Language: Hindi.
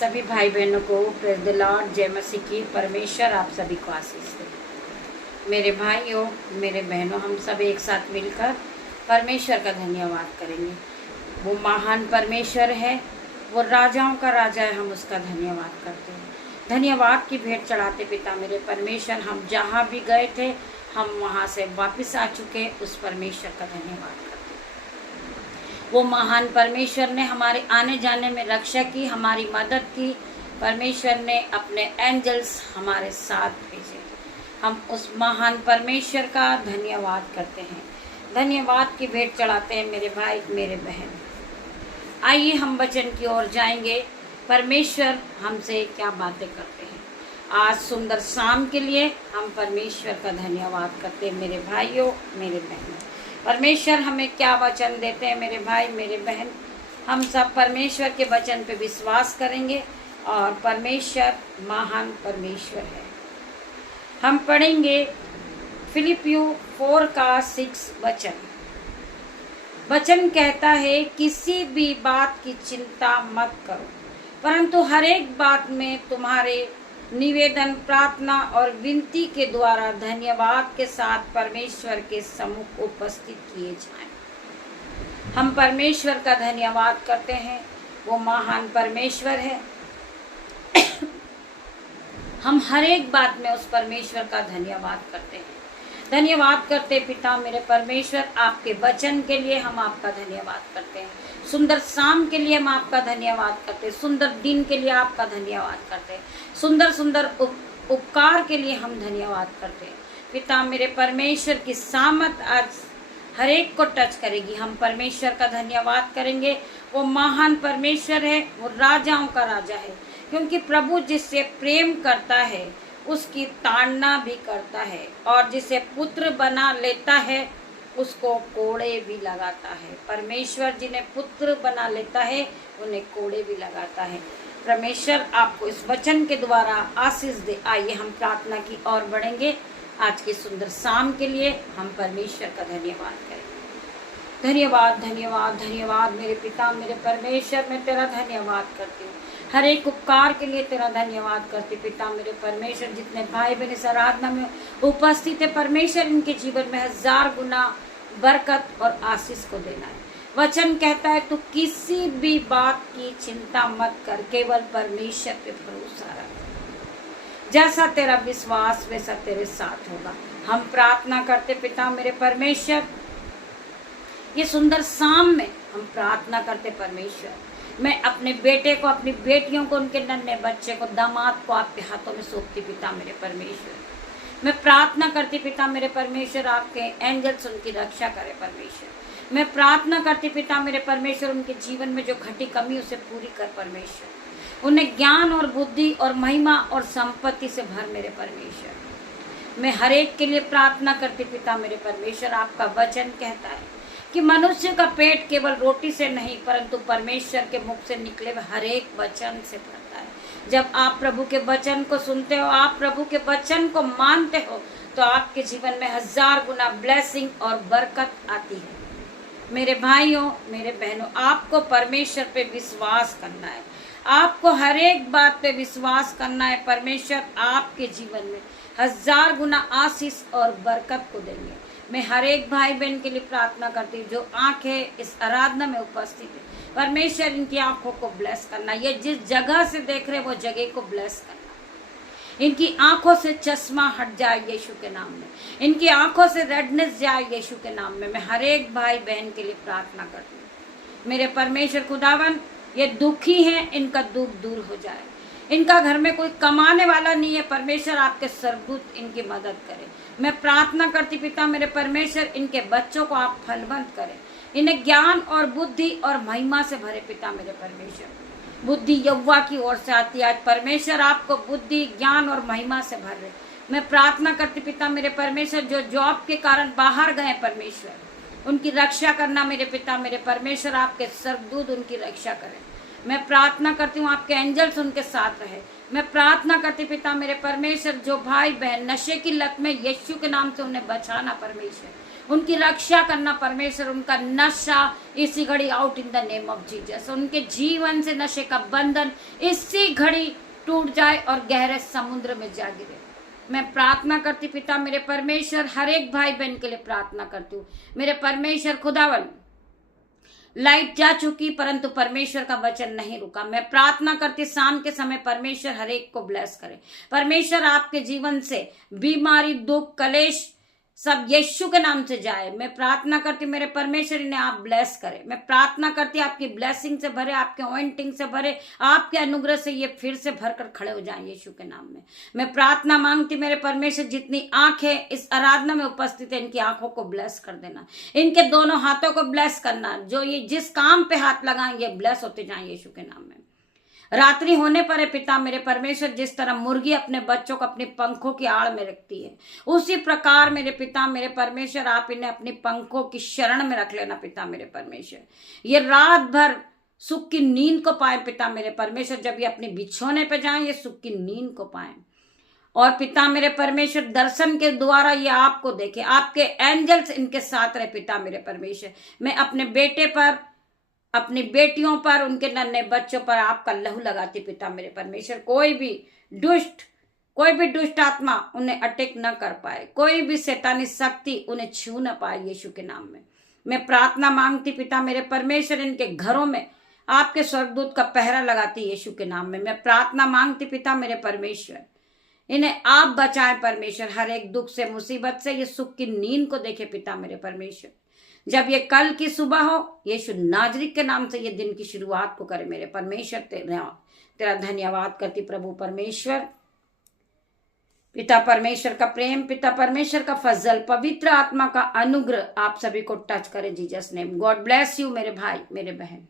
सभी भाई बहनों को प्रेज द लॉर्ड, जय मसीह की। परमेश्वर आप सभी को आशीष दे। मेरे भाइयों, मेरे बहनों, हम सब एक साथ मिलकर परमेश्वर का धन्यवाद करेंगे। वो महान परमेश्वर है, वो राजाओं का राजा है, हम उसका धन्यवाद करते हैं। धन्यवाद की भेंट चढ़ाते पिता मेरे परमेश्वर। हम जहाँ भी गए थे हम वहाँ से वापस आ चुके, उस परमेश्वर का धन्यवाद करते हैं। वो महान परमेश्वर ने हमारे आने जाने में रक्षा की, हमारी मदद की। परमेश्वर ने अपने एंजल्स हमारे साथ भेजे। हम उस महान परमेश्वर का धन्यवाद करते हैं। धन्यवाद की भेंट चढ़ाते हैं मेरे भाई, मेरे बहन। आइए हम वचन की ओर जाएंगे। परमेश्वर हमसे क्या बातें करते हैं। आज सुंदर शाम के लिए हम परमेश्वर का धन्यवाद करते हैं मेरे भाइयों, मेरे बहनों। परमेश्वर हमें क्या वचन देते हैं मेरे भाई, मेरे बहन। हम सब परमेश्वर के वचन पे विश्वास करेंगे और परमेश्वर महान परमेश्वर है। हम पढ़ेंगे फिलिपियों 4:6 वचन। वचन कहता है, किसी भी बात की चिंता मत करो, परंतु हर एक बात में तुम्हारे निवेदन, प्रार्थना और विनती के द्वारा धन्यवाद के साथ परमेश्वर के सम्मुख उपस्थित किए जाएं। हम परमेश्वर का धन्यवाद करते हैं, वो महान परमेश्वर है। हम हर एक बात में उस परमेश्वर का धन्यवाद करते हैं। धन्यवाद करते पिता मेरे परमेश्वर, आपके वचन के लिए हम आपका धन्यवाद करते हैं। सुंदर शाम के लिए हम आपका धन्यवाद करते हैं। सुंदर दिन के लिए आपका धन्यवाद करते हैं। सुंदर सुंदर उपकार के लिए हम धन्यवाद करते हैं। पिता मेरे परमेश्वर की सामत आज हर एक को टच करेगी। हम परमेश्वर का धन्यवाद करेंगे। वो महान परमेश्वर है, वो राजाओं का राजा है, क्योंकि प्रभु जिससे प्रेम करता है उसकी ताड़ना भी करता है, और जिसे पुत्र बना लेता है उसको कोड़े भी लगाता है। परमेश्वर जिन्हें पुत्र बना लेता है उन्हें कोड़े भी लगाता है। परमेश्वर आपको इस वचन के द्वारा आशीष दे। आइए हम प्रार्थना की ओर बढ़ेंगे। आज की सुंदर शाम के लिए हम परमेश्वर का धन्यवाद करेंगे। धन्यवाद, धन्यवाद, धन्यवाद मेरे पिता मेरे परमेश्वर, मैं तेरा धन्यवाद करती हूँ। हर एक उपकार के लिए तेरा धन्यवाद करती पिता मेरे परमेश्वर। जितने भाई बहन इस आराधना में उपस्थित है परमेश्वर, इनके जीवन में 1000 गुना बरकत और आशीष को देना है। वचन कहता है, तू किसी भी बात की चिंता मत कर, केवल परमेश्वर पे भरोसा रख। जैसा तेरा विश्वास वैसा तेरे साथ होगा। हम प्रार्थना करते पिता मेरे परमेश्वर, ये सुंदर शाम में हम प्रार्थना करते परमेश्वर, मैं अपने बेटे को, अपनी बेटियों को, उनके नन्हे बच्चे को, दामाद को आपके हाथों में सौंपती पिता मेरे परमेश्वर। मैं प्रार्थना करती पिता मेरे परमेश्वर, आपके एंजल्स उनकी रक्षा करे परमेश्वर। मैं प्रार्थना करती पिता मेरे परमेश्वर, उनके जीवन में जो घटी कमी उसे पूरी कर परमेश्वर। उन्हें ज्ञान और बुद्धि और महिमा और संपत्ति से भर मेरे परमेश्वर। मैं हर एक के लिए प्रार्थना करती पिता मेरे परमेश्वर। आपका वचन कहता है कि मनुष्य का पेट केवल रोटी से नहीं परंतु परमेश्वर के मुख से निकले हुए हर एक वचन से भरता है। जब आप प्रभु के वचन को सुनते हो, आप प्रभु के वचन को मानते हो, तो आपके जीवन में 1000 गुना ब्लेसिंग और बरकत आती है। मेरे भाइयों, मेरे बहनों, आपको परमेश्वर पे विश्वास करना है। आपको हर एक बात पे विश्वास करना है। परमेश्वर आपके जीवन में 1000 गुना आशीष और बरकत को देंगे। मैं हर एक भाई बहन के लिए प्रार्थना करती हूँ जो आंखें इस आराधना में उपस्थित है। परमेश्वर इनकी आंखों को ब्लेस करना। ये जिस जगह से देख रहे वो जगह को ब्लेस करना। इनकी आंखों से चश्मा हट जाए यीशु के नाम में। इनकी आंखों से रेडनेस जाए यीशु के नाम में। मैं हर एक भाई बहन के लिए प्रार्थना करती हूँ। मेरे परमेश्वर खुदावन, ये दुखी हैं, इनका दुख दूर हो जाए। इनका घर में कोई कमाने वाला नहीं है, परमेश्वर आपके सर्वदूत इनकी मदद करें। मैं प्रार्थना करती पिता मेरे परमेश्वर, इनके बच्चों को आप फलवंत करें। इन्हें ज्ञान और बुद्धि और महिमा से भरे पिता मेरे परमेश्वर। बुद्धि यहोवा की ओर से आती है। आज परमेश्वर आपको बुद्धि, ज्ञान और महिमा से भर रहे। मैं प्रार्थना करती पिता मेरे परमेश्वर, जो जॉब के कारण बाहर गए परमेश्वर, उनकी रक्षा करना मेरे पिता मेरे परमेश्वर। आपके सर्वदूत उनकी रक्षा करें। मैं प्रार्थना करती हूँ आपके एंजल्स उनके साथ रहे। मैं प्रार्थना करती पिता मेरे परमेश्वर, जो भाई बहन नशे की लत में यीशु के नाम से उन्हें बचाना परमेश्वर, उनकी रक्षा करना परमेश्वर, उनका नशा इसी घड़ी out in the name of Jesus. उनके जीवन से नशे का बंधन इसी घड़ी टूट जाए और गहरे समुद्र में जा गिरे। मैं प्रार्थना करती पिता मेरे परमेश्वर, हर एक भाई बहन के लिए प्रार्थना करती हूँ मेरे परमेश्वर खुदावन। लाइट जा चुकी परंतु परमेश्वर का वचन नहीं रुका। मैं प्रार्थना करती शाम के समय परमेश्वर हर एक को ब्लेस करे। परमेश्वर आपके जीवन से बीमारी, दुख, कलेश सब यीशु के नाम से जाए। मैं प्रार्थना करती मेरे परमेश्वर इन्हें आप ब्लेस करें। मैं प्रार्थना करती आपकी ब्लेसिंग से भरे, आपके ऑइंटिंग से भरे, आपके अनुग्रह से ये फिर से भरकर खड़े हो जाएं यीशु के नाम में। मैं प्रार्थना मांगती मेरे परमेश्वर, जितनी आंखें इस आराधना में उपस्थित है इनकी आंखों को ब्लेस कर देना, इनके दोनों हाथों को ब्लेस करना, जो ये जिस काम पे हाथ लगाएंगे ब्लेस होते जाएं यीशु के नाम में। रात्रि होने पर है पिता मेरे परमेश्वर, जिस तरह मुर्गी अपने बच्चों को अपने पंखों की आड़ में रखती है, उसी प्रकार मेरे पिता मेरे परमेश्वर आप इन्हें अपनी पंखों की शरण में रख लेना पिता मेरे परमेश्वर। ये रात भर सुख की नींद को पाए पिता मेरे परमेश्वर। जब ये अपने बिछौने पे जाएं ये सुख की नींद को पाए। और पिता मेरे परमेश्वर दर्शन के द्वारा ये आपको देखे, आपके एंजल्स इनके साथ रहे पिता मेरे परमेश्वर। मैं अपने बेटे पर, अपनी बेटियों पर, उनके नन्हे बच्चों पर आपका लहू लगाती पिता मेरे परमेश्वर। कोई भी दुष्ट आत्मा उन्हें अटैक न कर पाए, कोई भी शैतानी शक्ति उन्हें छू न पाए यीशु के नाम में। मैं प्रार्थना मांगती पिता मेरे परमेश्वर, इनके घरों में आपके स्वर्गदूत का पहरा लगाती यीशु के नाम में। मैं प्रार्थना मांगती पिता मेरे परमेश्वर, इन्हें आप बचाएं परमेश्वर हर एक दुख से, मुसीबत से। ये सुख की नींद को देखे पिता मेरे परमेश्वर। जब ये कल की सुबह हो यीशु नाजरीत के नाम से ये दिन की शुरुआत को करे मेरे परमेश्वर। तेरा धन्यवाद करती प्रभु परमेश्वर। पिता परमेश्वर का प्रेम, पिता परमेश्वर का फजल, पवित्र आत्मा का अनुग्रह आप सभी को टच करे Jesus name. God bless you मेरे भाई मेरे बहन।